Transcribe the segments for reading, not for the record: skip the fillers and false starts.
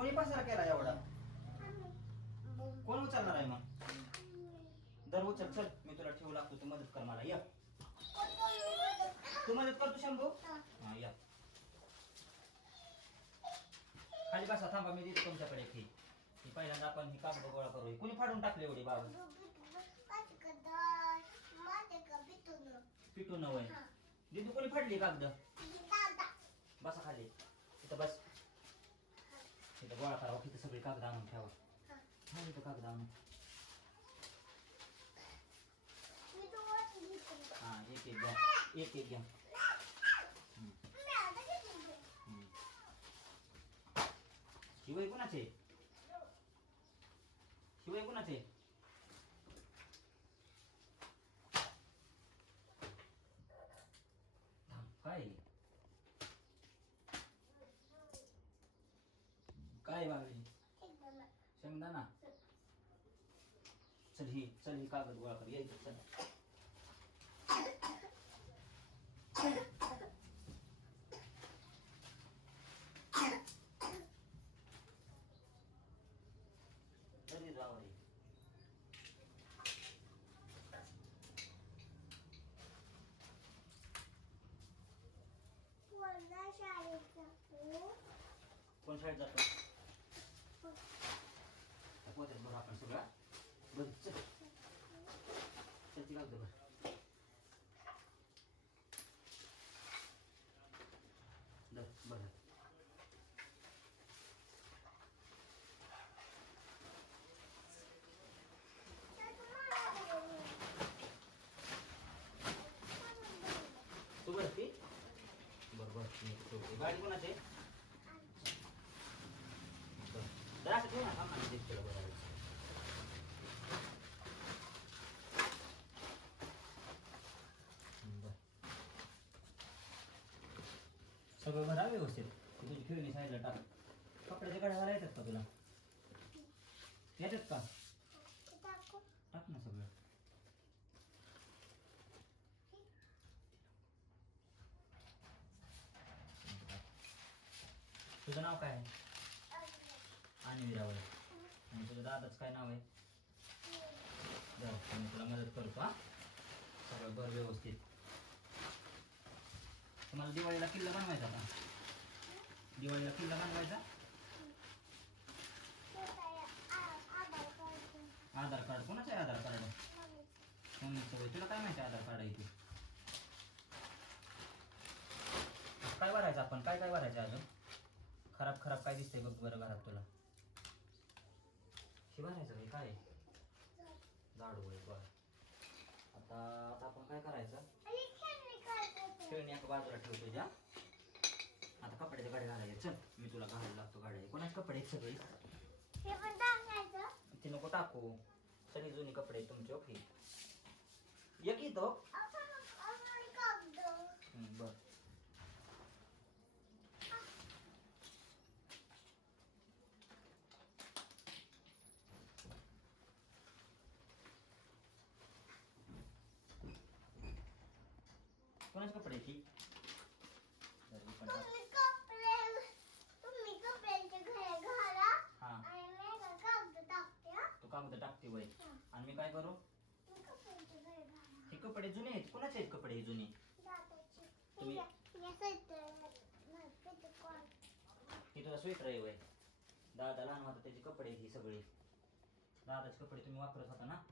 कोणी पसारा केला एवढा? कोण उचलणार आहे मग? दर उचल, चल मी तुला ठेवू लागतो, तू मदत कर मला. या तू मदत कर, तू शंभू. हा या खाली बसा, थांबा मी देतो तुमच्याकडे फी. ही पहिल्यांदा आपण ही कागद गोळा करू. कोणी फाडून टाकले एवढी बाबा? पिटून वय दीदू, कोणी फाडली कागद? बसा खाली, इथं बस. इथं गोळा करा, तिथं सगळी कागद आणून ठेवा. हा इथं कागद आणून. हा एक एक घ्या, एक एक घ्या. शिवाय कोणाचे? शिवाय कोणाचे? काय काय बाबी? शेंगदाणा. चल ही कागद गोळा कर. यायचं चल. तरी जाऊ रे. कोण शाळेत जातो? पोत्यात बघ आपण सगळा. बघ चल चल ती कागद बघ. बघ तू भरती बरोबर. गाडी कोणाची? जरा असं ठेव ना, थांब ना दिसतो बरोबर. सगळं भरा व्यवस्थित. तुझी खेळणी साईडला टाक. कपड्याच्या गाड्या भरा येतात का तुला? येतात का? टाक ना सगळं. तुझं नाव काय आहे? आणि विरावळे. आणि तुझं दादाच काय नाव आहे? मी तुला मदत करतो. हा सगळं बरं व्यवस्थित. तुम्हाला दिवाळीला किल्ला बनवायचा का? दिवाळीला किल्ला बनवायचा? आधार कार्ड कोणाचं आहे? आधार कार्ड मम्मीचं होय. तुला काय माहिती आधार कार्ड आहे ते? काय भरायचं आपण? काय काय भरायचं अजून? खराब काय दिसतंय बघ बरं घरात तुला. हे भरायचं काय? काय झाडू आहे बरं. आता आपण काय करायचं? खेळणी एका बाजूला ठेवतो तुझ्या. आता कपड्याच्या गाड्या घालायच्या. चल मी तुला घालायला लागतो गाड्या. कोणाचे कपडे आहेत सगळे? ते नको टाकू. सगळी जुनी कपडे आहेत तुमचे. ओके एक येतो बर. कोणाचे कपडे ती? तू कागद टाकते वय आणि मी काय करू? हे कपडे जुने आहेत. कोणाचे आहेत कपडे हे जुने? तुम्ही हे तुझा स्वेटर आहे वय. दादा लहान होता त्याचे कपडे ही सगळे. दादाचे कपडे तुम्ही वापरत होता ना?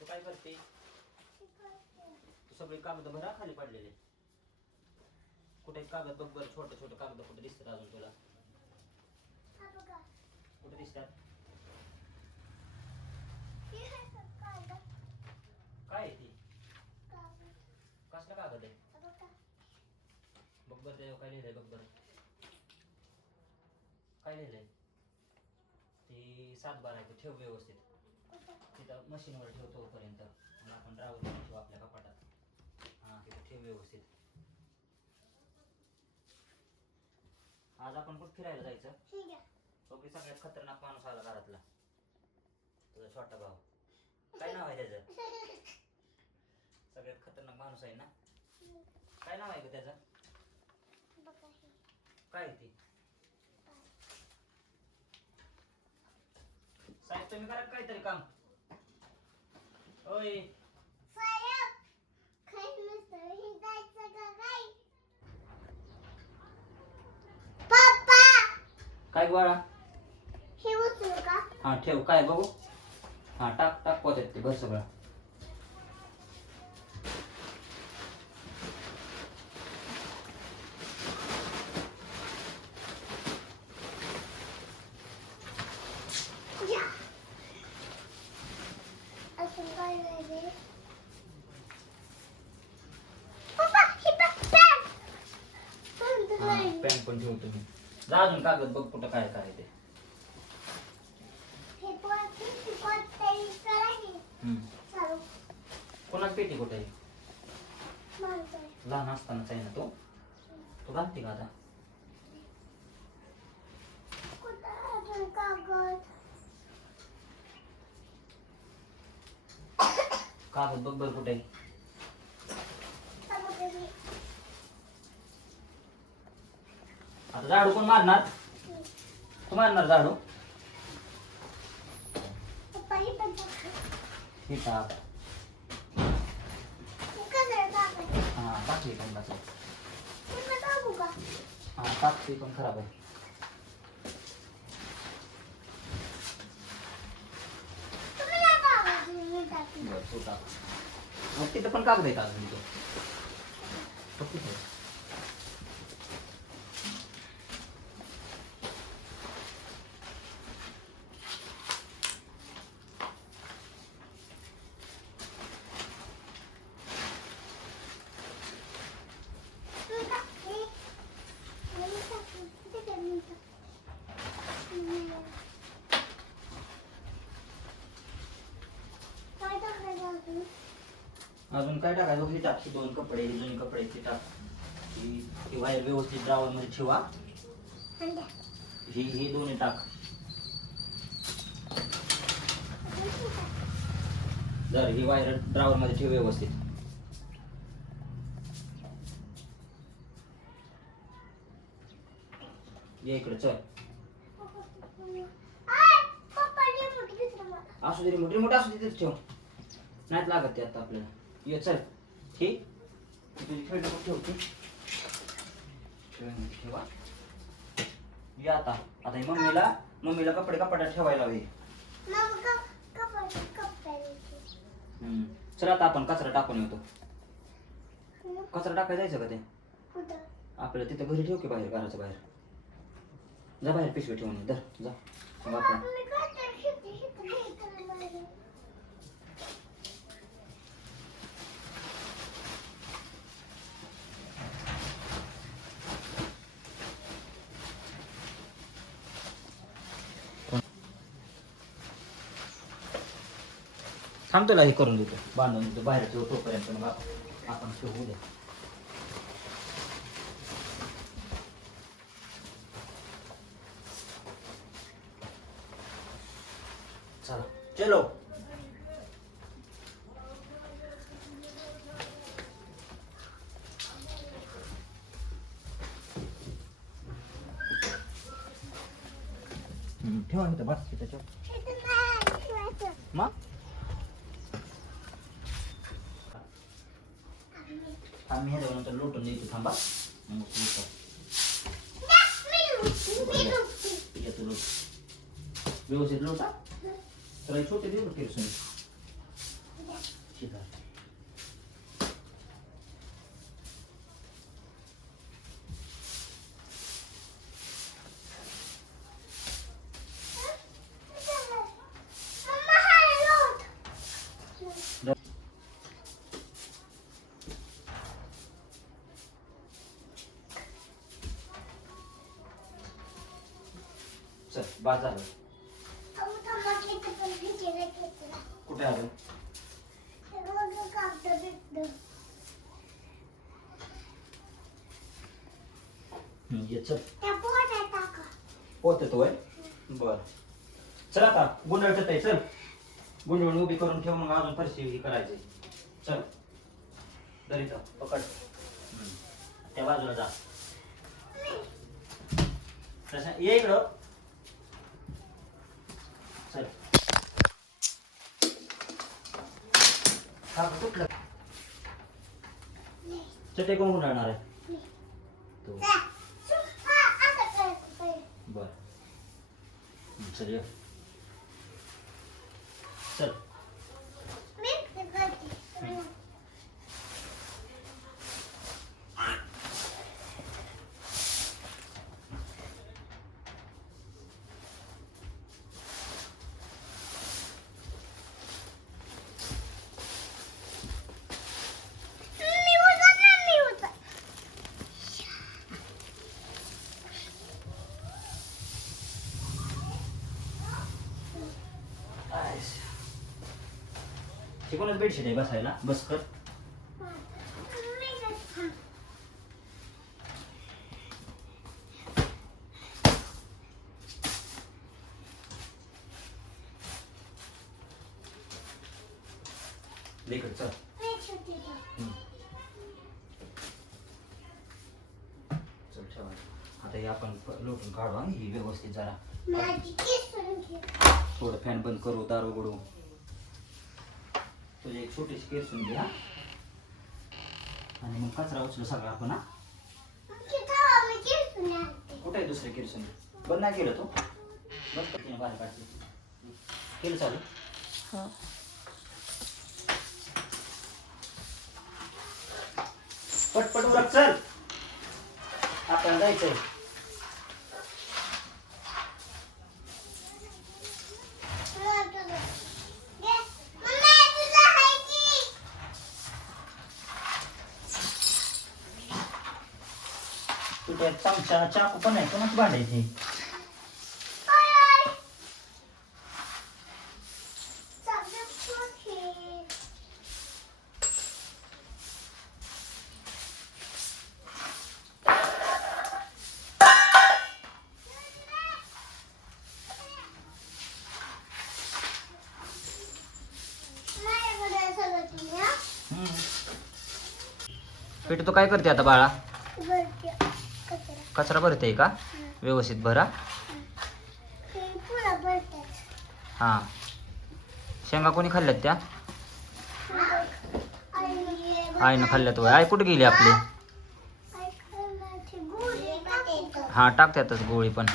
तू काय करते? तू सगळे कागद भरा खाली पडलेले. कुठे कागद बघ बरं. छोटे छोटे कागद कुठे दिसतात अजून तुला? कुठे दिसतात? काय आहे ती? कसला कागद आहे? बघ बरं त्याच्यावर काय लिहिलंय बघ बरं. काय लिहिलंय? ती 7/12 आहे. ठेव व्यवस्थित. तिथं मशीनवर ठेव तोपर्यंत. मग आपण ड्रावर ठेवू आपल्या कपाटात. हा तिथं ठेव व्यवस्थित. आज आपण कुठं फिरायला जायचं? बघ सगळ्यात खतरनाक माणूस आला घरातला. तुझा छोटा भाऊ. काय नाव आहे त्याचं? सगळ्यात खतरनाक माणूस आहे ना? काय नाव आहे ग त्याचं? काय ते साहेब तुम्ही करा काहीतरी काम. ओय काय गोळा हा ठेव काय बघू. हा टाक टाक पोत्यात ते बस सगळं. पॅन पण ठेवतो मी. जा अजून कागद बघ कुठं काय काय ते. कोणाच पेटी कुठे आहे? लहान असतानाच आहे ना तो. तू घालते का आता? कागद बघ बरं कुठे आहे. आता झाडू कोण मारणार? तू मारणार झाडू? ही टाक. हा टाकली पण बस. हा टाकली पण खराब आहे. बरं तू टाक. मग तिथं पण कागद आहे का अजून तो? अजून काय टाकायचं? ही टाक. ही दोन कपडे, ही जुनी कपडे ती टाक. ही वायर व्यवस्थित ड्रावर मध्ये ठेवा. ही दोन्ही टाक. जर ही वायर ड्रावर मध्ये ठेव व्यवस्थित. ये इकडे चल. असू दे रिमोट असू दे तिथेच ठेव. नाहीत लागत ते आता आपल्याला. ये चल. हे तुझी खेळ ठेवते. ठेवा. ये आता. आता ही मम्मीला कपडे कपाटात ठेवायला हवे. चल आता आपण कचरा टाकून येतो. कचरा टाकायला जायचं का ते? आपल्याला तिथं घरी ठेव की बाहेर, घराच्या बाहेर. जा बाहेर पिशवी ठेवून ये. धर जा. मग आपण थांब तुला हे करून देतो. बांधून देतो बाहेर ठेव तोपर्यंत. मग आपण ठेवू दे. चला चलो. ठेवा इथं बस त्याच्यावर. मग आम्ही ह्या नंतर लोटून द्यायचो. थांबा मग व्यवस्थित लोटा. तर छोटे देऊ का किरसून? ठीक आहे. चल बाद झालं. कुठे आलं? चल पोत येतोय. बर चल आता गुंडळत आहे. चल गुंडळून उभी करून ठेव. मग अजून फरशी ही करायची. चल दरीचा पकड. त्या बाजूला जा. ये इकडं चल कुठलं चटे कोण राहणार आहे तू बर चल ये चल कोणाच बेडशीट आहे बसायला बस कर देखत चल चल ठेवा आता हे आपण लोटून काढू ही व्यवस्थित जरा थोडं फॅन बंद करू दार उघडू तुझी एक छोटीशी केरसून घ्या आणि मग कचरा उचलू सगळा आपण हा कुठे आहे दुसरे केरसून बंद नाही केलं तो बंद करते बाहेर काढते केलं चालू पटपट उरक चल आपल्याला जायचंय तुझ्या चमचा चाकू पण आहे कोणाच भांडायची पेटू तो काय करते आता बाळा कचरा भरते का व्यवस्थित भरा हा शेंगा कोणी खाल्ल्यात त्या आईनं खाल्ल्यात वय आई कुठे गेली आपली हा टाकतातच गोळी पण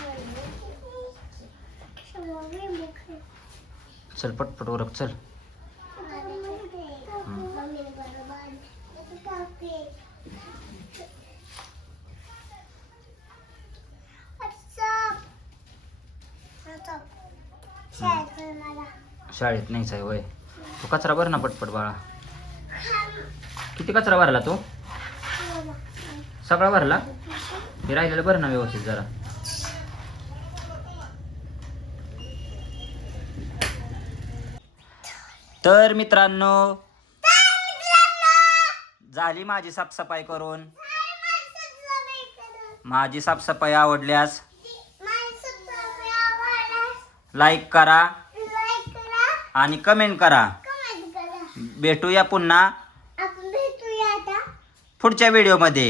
चल पटपट उरक चल शाळेत नाहीच आहे वय तू कचरा भर ना पटपट बाळा किती कचरा भरला तू सगळा भरला हे राहिलेलं भर ना व्यवस्थित जरा तर मित्रांनो झाली माझी साफसफाई करून माझी साफसफाई आवडल्यास लाईक करा आणि कमेंट करा भेटूया पुन्हा पुढच्या व्हिडिओमध्ये